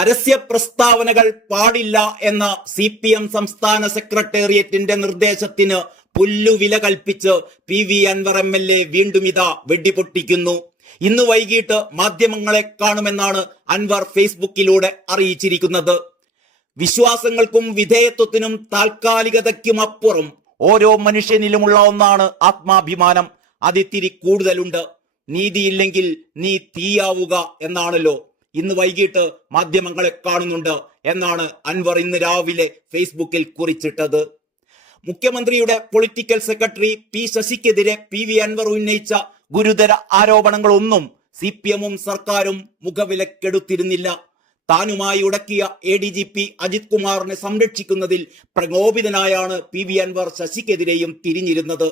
പരസ്യ പ്രസ്താവനകൾ പാടില്ല എന്ന CPM സംസ്ഥാന സെക്രട്ടേറിയറ്റിന്റെ നിർദ്ദേശത്തിന് പുല്ലുവില കൽപ്പിച്ച് PV അൻവർ MLA വീണ്ടും ഇതാ വെടിപൊട്ടിക്കുന്നു. ഇന്ന് വൈകിട്ട് മാധ്യമങ്ങളെ കാണുമെന്നാണ് അൻവർ ഫേസ്ബുക്കിലൂടെ അറിയിച്ചിരിക്കുന്നത്. വിശ്വാസങ്ങൾക്കും വിധേയത്വത്തിനും താൽക്കാലികതയ്ക്കും അപ്പുറം ഓരോ മനുഷ്യനിലുമുള്ള ഒന്നാണ് ആത്മാഭിമാനം. അതിത്തിരി കൂടുതലുണ്ട്. നീതിയില്ലെങ്കിൽ നീ തീയാവുക എന്നാണല്ലോ. ഇന്ന് വൈകിട്ട് മാധ്യമങ്ങളെ കാണുന്നുണ്ട് എന്നാണ് അൻവർ ഇന്ന് രാവിലെ ഫേസ്ബുക്കിൽ കുറിച്ചിട്ടത്. മുഖ്യമന്ത്രിയുടെ പൊളിറ്റിക്കൽ സെക്രട്ടറി P ശശിക്കെതിരെ PV അൻവർ ഉന്നയിച്ച ഗുരുതര ആരോപണങ്ങളൊന്നും CPM സർക്കാരും മുഖവിലക്കെടുത്തിരുന്നില്ല. താനുമായി ഉടക്കിയ ADGP അജിത് കുമാറിനെ സംരക്ഷിക്കുന്നതിൽ പ്രകോപിതനായാണ് PV അൻവർ ശശിക്കെതിരെയും തിരിഞ്ഞിരുന്നത്.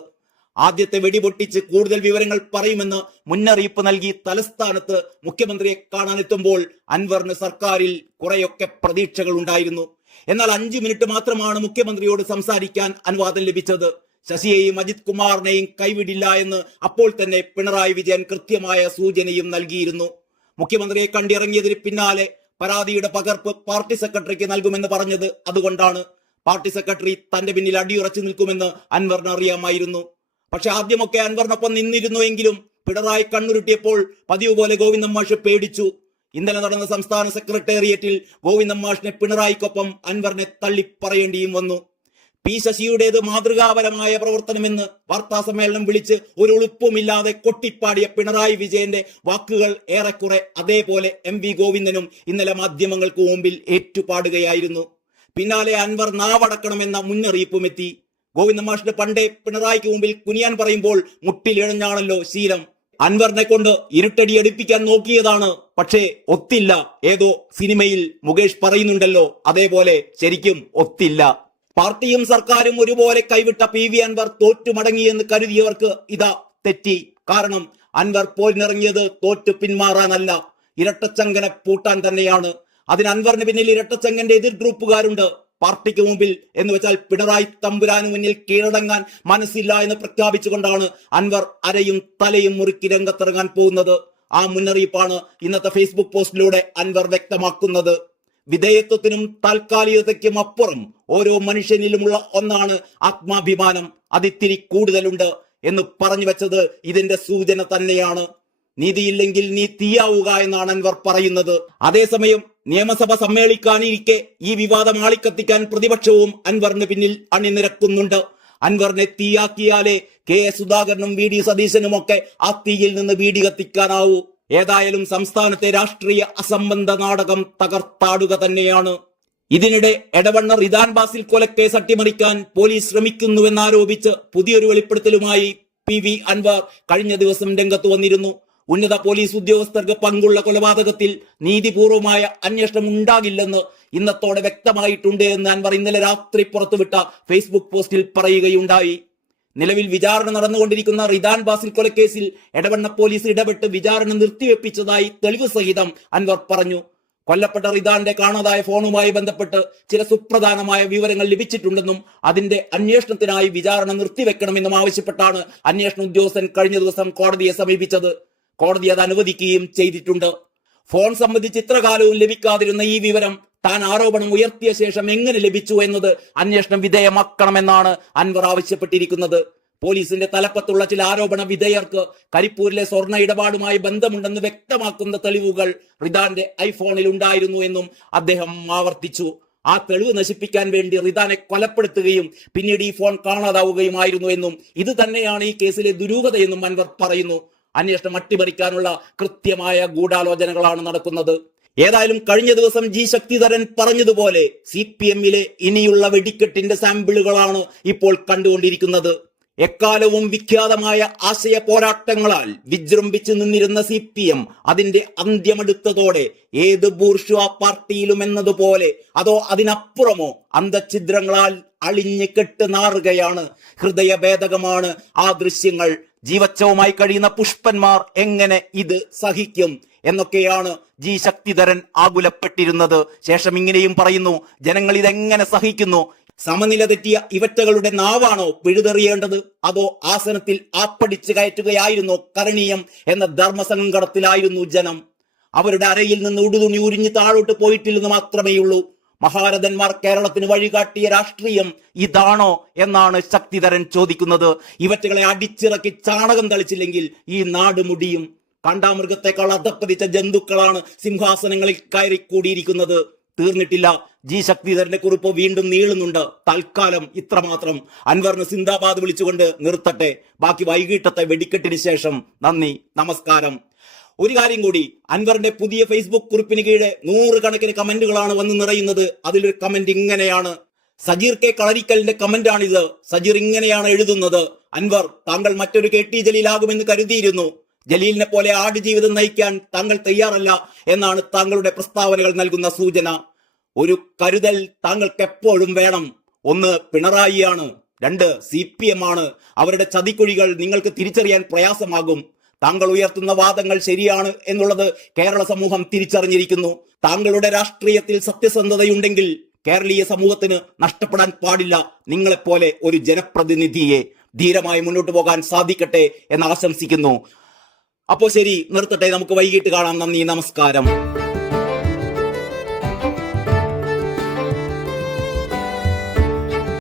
ആദ്യത്തെ വെടിപൊട്ടിച്ച് കൂടുതൽ വിവരങ്ങൾ പറയുമെന്ന് മുന്നറിയിപ്പ് നൽകി തലസ്ഥാനത്ത് മുഖ്യമന്ത്രിയെ കാണാനെത്തുമ്പോൾ അൻവറിന് സർക്കാരിൽ കുറെയൊക്കെ പ്രതീക്ഷകൾ ഉണ്ടായിരുന്നു. എന്നാൽ 5 മിനിറ്റ് മാത്രമാണ് മുഖ്യമന്ത്രിയോട് സംസാരിക്കാൻ അനുവാദം ലഭിച്ചത്. ശശിയെയും അജിത് കുമാറിനെയും കൈവിടില്ല എന്ന് അപ്പോൾ തന്നെ പിണറായി വിജയൻ കൃത്യമായ സൂചനയും നൽകിയിരുന്നു. മുഖ്യമന്ത്രിയെ കണ്ടിറങ്ങിയതിന് പിന്നാലെ പരാതിയുടെ പകർപ്പ് പാർട്ടി സെക്രട്ടറിക്ക് നൽകുമെന്ന് പറഞ്ഞത് അതുകൊണ്ടാണ്. പാർട്ടി സെക്രട്ടറി തന്റെ പിന്നിൽ അടിയുറച്ചു നിൽക്കുമെന്ന് അൻവറിന് അറിയാമായിരുന്നു. പക്ഷെ ആദ്യമൊക്കെ അൻവറിനൊപ്പം നിന്നിരുന്നുവെങ്കിലും പിണറായി കണ്ണുരുട്ടിയപ്പോൾ പതിവ് പോലെ ഗോവിന്ദൻ മാഷ് പേടിച്ചു. ഇന്നലെ നടന്ന സംസ്ഥാന സെക്രട്ടേറിയറ്റിൽ ഗോവിന്ദൻ മാഷിനെ പിണറായിക്കൊപ്പം അൻവറിനെ തള്ളിപ്പറയേണ്ടിയും വന്നു. P ശശിയുടേത് മാതൃകാപരമായ പ്രവർത്തനമെന്ന് വാർത്താ സമ്മേളനം വിളിച്ച് ഒരു ഉളുപ്പുമില്ലാതെ കൊട്ടിപ്പാടിയ പിണറായി വിജയന്റെ വാക്കുകൾ ഏറെക്കുറെ അതേപോലെ MV ഗോവിന്ദനും ഇന്നലെ മാധ്യമങ്ങൾക്ക് മുമ്പിൽ ഏറ്റുപാടുകയായിരുന്നു. പിന്നാലെ അൻവർ നാവടക്കണമെന്ന മുന്നറിയിപ്പും എത്തി. ഗോവിന്ദൻ മാഷിന്റെ പണ്ടേ പിണറായിക്ക് മുമ്പിൽ കുനിയാൻ പറയുമ്പോൾ മുട്ടിലിഴഞ്ഞാണല്ലോ ശീലം. അൻവറിനെ കൊണ്ട് ഇരുട്ടടി അടിപ്പിക്കാൻ നോക്കിയതാണ്, പക്ഷേ ഒത്തില്ല. ഏതോ സിനിമയിൽ മുകേഷ് പറയുന്നുണ്ടല്ലോ, അതേപോലെ ശരിക്കും ഒത്തില്ല. പാർട്ടിയും സർക്കാരും ഒരുപോലെ കൈവിട്ട PV അൻവർ തോറ്റു മടങ്ങിയെന്ന് കരുതിയവർക്ക് ഇതാ തെറ്റി. കാരണം അൻവർ പോരിനിറങ്ങിയത് തോറ്റു പിന്മാറാനല്ല, ഇരട്ടച്ചങ്കനെ പൂട്ടാൻ തന്നെയാണ്. അതിന് അൻവറിന് പിന്നിൽ ഇരട്ടച്ചങ്കന്റെ എതിർ ഗ്രൂപ്പുകാരുണ്ട്. പാർട്ടിക്ക് മുമ്പിൽ എന്ന് വെച്ചാൽ പിണറായി തമ്പുരാന് മുന്നിൽ കീഴടങ്ങാൻ മനസ്സില്ല എന്ന് പ്രഖ്യാപിച്ചുകൊണ്ടാണ് അൻവർ അരയും തലയും മുറുക്കി രംഗത്തിറങ്ങാൻ പോകുന്നത്. ആ മുന്നറിയിപ്പാണ് ഇന്നത്തെ ഫേസ്ബുക്ക് പോസ്റ്റിലൂടെ അൻവർ വ്യക്തമാക്കുന്നത്. വിധേയത്വത്തിനും താൽക്കാലികതയ്ക്കും അപ്പുറം ഓരോ മനുഷ്യനിലുമുള്ള ഒന്നാണ് ആത്മാഭിമാനം. അതിത്തിരി കൂടുതലുണ്ട് എന്ന് പറഞ്ഞു വെച്ചത് ഇതിന്റെ സൂചന തന്നെയാണ്. നീതിയില്ലെങ്കിൽ നീ തീയാവുക എന്നാണ് അൻവർ പറയുന്നത്. അതേസമയം നിയമസഭ സമ്മേളിക്കാനിരിക്കെ ഈ വിവാദം ആളിക്കത്തിക്കാൻ പ്രതിപക്ഷവും അൻവറിന് പിന്നിൽ അണിനിരക്കുന്നുണ്ട്. അൻവറിനെ തീയാക്കിയാലേ KS സുധാകരനും VD സതീശനുമൊക്കെ ആ തീയിൽ നിന്ന് വീടി കത്തിക്കാനാവൂ. ഏതായാലും സംസ്ഥാനത്തെ രാഷ്ട്രീയ അസംബന്ധ നാടകം തകർത്താടുക തന്നെയാണ്. ഇതിനിടെ എടവണ്ണ റിദാൻ ബാസിൽ കൊലക്കേസ് അട്ടിമറിക്കാൻ പോലീസ് ശ്രമിക്കുന്നുവെന്നാരോപിച്ച് പുതിയൊരു വെളിപ്പെടുത്തലുമായി PV അൻവർ കഴിഞ്ഞ ദിവസം രംഗത്ത് വന്നിരുന്നു. ഉന്നത പോലീസ് ഉദ്യോഗസ്ഥർക്ക് പങ്കുള്ള കൊലപാതകത്തിൽ നീതിപൂർവമായ അന്വേഷണം ഉണ്ടാകില്ലെന്ന് ഇന്നത്തോടെ വ്യക്തമായിട്ടുണ്ട് എന്ന് അൻവർ ഇന്നലെ രാത്രി പുറത്തുവിട്ട ഫേസ്ബുക്ക് പോസ്റ്റിൽ പറയുകയുണ്ടായി. നിലവിൽ വിചാരണ നടന്നുകൊണ്ടിരിക്കുന്ന റിദാൻ ബാസിൽ കൊലക്കേസിൽ എടവണ്ണ പോലീസ് ഇടപെട്ട് വിചാരണ നിർത്തിവെപ്പിച്ചതായി തെളിവ് സഹിതം അൻവർ പറഞ്ഞു. കൊല്ലപ്പെട്ട റിദാന്റെ കാണാതായ ഫോണുമായി ബന്ധപ്പെട്ട് ചില സുപ്രധാനമായ വിവരങ്ങൾ ലഭിച്ചിട്ടുണ്ടെന്നും അതിന്റെ അന്വേഷണത്തിനായി വിചാരണ നിർത്തിവെക്കണമെന്നും ആവശ്യപ്പെട്ടാണ് അന്വേഷണ ഉദ്യോഗസ്ഥൻ കഴിഞ്ഞ ദിവസം കോടതിയെ സമീപിച്ചത്. കോടതി അത് അനുവദിക്കുകയും ചെയ്തിട്ടുണ്ട്. ഫോൺ സംബന്ധിച്ച് ഇത്രകാലവും ലഭിക്കാതിരുന്ന ഈ വിവരം താൻ ആരോപണം ഉയർത്തിയ ശേഷം എങ്ങനെ ലഭിച്ചു എന്നത് അന്വേഷണം വിധേയമാക്കണമെന്നാണ് അൻവർ ആവശ്യപ്പെട്ടിരിക്കുന്നത്. പോലീസിന്റെ തലപ്പത്തുള്ള ചില ആരോപണ വിധേയർക്ക് കരിപ്പൂരിലെ സ്വർണ്ണ ഇടപാടുമായി ബന്ധമുണ്ടെന്ന് വ്യക്തമാക്കുന്ന തെളിവുകൾ റിദാന്റെ ഐഫോണിൽ ഉണ്ടായിരുന്നു എന്നും അദ്ദേഹം ആവർത്തിച്ചു. ആ തെളിവ് നശിപ്പിക്കാൻ വേണ്ടി റിദാനെ കൊലപ്പെടുത്തുകയും പിന്നീട് ഈ ഫോൺ കാണാതാവുകയുമായിരുന്നു എന്നും ഇത് തന്നെയാണ് ഈ കേസിലെ ദുരൂഹതയെന്നും അൻവർ പറയുന്നു. അന്വേഷണം അട്ടിമറിക്കാനുള്ള കൃത്യമായ ഗൂഢാലോചനകളാണ് നടക്കുന്നത്. ഏതായാലും കഴിഞ്ഞ ദിവസം G ശക്തിധരൻ പറഞ്ഞതുപോലെ CPM-ലെ ഇനിയുള്ള വെടിക്കെട്ടിന്റെ സാമ്പിളുകളാണ് ഇപ്പോൾ കണ്ടുകൊണ്ടിരിക്കുന്നത്. എക്കാലവും വിഖ്യാതമായ ആശയ പോരാട്ടങ്ങളാൽ വിജൃംഭിച്ചു നിന്നിരുന്ന CPM അതിന്റെ അന്ത്യമെടുത്തതോടെ ഏത് ബൂർഷ്വാ പാർട്ടിയിലും എന്നതുപോലെ അതോ അതിനപ്പുറമോ അന്തഛിദ്രങ്ങളാൽ അളിഞ്ഞ് കെട്ട് നാറുകയാണ്. ഹൃദയഭേദകമാണ് ആ ദൃശ്യങ്ങൾ. ജീവച്ഛവുമായി കഴിയുന്ന പുഷ്പന്മാർ എങ്ങനെ ഇത് സഹിക്കും എന്നൊക്കെയാണ് G ശക്തിധരൻ ആകുലപ്പെട്ടിരുന്നത്. ശേഷം ഇങ്ങനെയും പറയുന്നു, ജനങ്ങൾ ഇതെങ്ങനെ സഹിക്കുന്നു? സമനില തെറ്റിയ ഇവറ്റകളുടെ നാവാണോ പിഴുതെറിയേണ്ടത്, അതോ ആസനത്തിൽ ആപ്പടിച്ചു കയറ്റുകയായിരുന്നോ കരണീയം എന്ന ധർമ്മസങ്കടത്തിലായിരുന്നു ജനം. അവരുടെ അരയിൽ നിന്ന് ഉടുതുണി ഉരിഞ്ഞ് താഴോട്ട് പോയിട്ടില്ലെന്ന് മാത്രമേയുള്ളൂ. മഹാരഥന്മാർ കേരളത്തിന് വഴികാട്ടിയ രാഷ്ട്രീയം ഇതാണോ എന്നാണ് ശക്തിധരൻ ചോദിക്കുന്നത്. ഇവറ്റകളെ അടിച്ചിറക്കി ചാണകം തളിച്ചില്ലെങ്കിൽ ഈ നാട് മുടിയും. കണ്ടാമൃഗത്തെക്കാൾ അധപ്പതിച്ച ജന്തുക്കളാണ് സിംഹാസനങ്ങളിൽ കയറി കൂടിയിരിക്കുന്നത്. തീർന്നിട്ടില്ല. ജി ശക്തിധരന്റെ കുറിപ്പ് വീണ്ടും നീളുന്നുണ്ട്. തൽക്കാലം ഇത്രമാത്രം. അൻവറിന് സിന്ദാബാദ് വിളിച്ചുകൊണ്ട് നിർത്തട്ടെ. ബാക്കി വൈകിട്ടത്തെ വെടിക്കെട്ടിന് ശേഷം. നന്ദി, നമസ്കാരം. ഒരു കാര്യം കൂടി, അൻവറിന്റെ പുതിയ ഫേസ്ബുക്ക് കുറിപ്പിന് കീഴെ 100 കണക്കിന് കമന്റുകളാണ് വന്ന് നിറയുന്നത്. അതിലൊരു കമന്റ് ഇങ്ങനെയാണ്. സജീർ കെ കളരിക്കലിന്റെ കമന്റ് ആണിത്. സജീർ ഇങ്ങനെയാണ് എഴുതുന്നത്: അൻവർ, താങ്കൾ മറ്റൊരു KT ജലീലാകുമെന്ന് കരുതിയിരുന്നു. ജലീലിനെ പോലെ ആടുജീവിതം നയിക്കാൻ താങ്കൾ തയ്യാറല്ല എന്നാണ് താങ്കളുടെ പ്രസ്താവനകൾ നൽകുന്ന സൂചന. ഒരു കരുതൽ താങ്കൾക്ക് എപ്പോഴും വേണം. 1 പിണറായിയാണ്, 2 CPM ആണ്. അവരുടെ ചതിക്കുഴികൾ നിങ്ങൾക്ക് തിരിച്ചറിയാൻ പ്രയാസമാകും. താങ്കൾ ഉയർത്തുന്ന വാദങ്ങൾ ശരിയാണ് എന്നുള്ളത് കേരള സമൂഹം തിരിച്ചറിഞ്ഞിരിക്കുന്നു. താങ്കളുടെ രാഷ്ട്രീയത്തിൽ സത്യസന്ധതയുണ്ടെങ്കിൽ കേരളീയ സമൂഹത്തിന് നഷ്ടപ്പെടാൻ പാടില്ല നിങ്ങളെപ്പോലെ ഒരു ജനപ്രതിനിധിയെ. ധീരമായി മുന്നോട്ട് പോകാൻ സാധിക്കട്ടെ എന്ന് ആശംസിക്കുന്നു. അപ്പോ ശരി, നിർത്തട്ടെ. നമുക്ക് വൈകിട്ട് കാണാം. നന്ദി, നമസ്കാരം.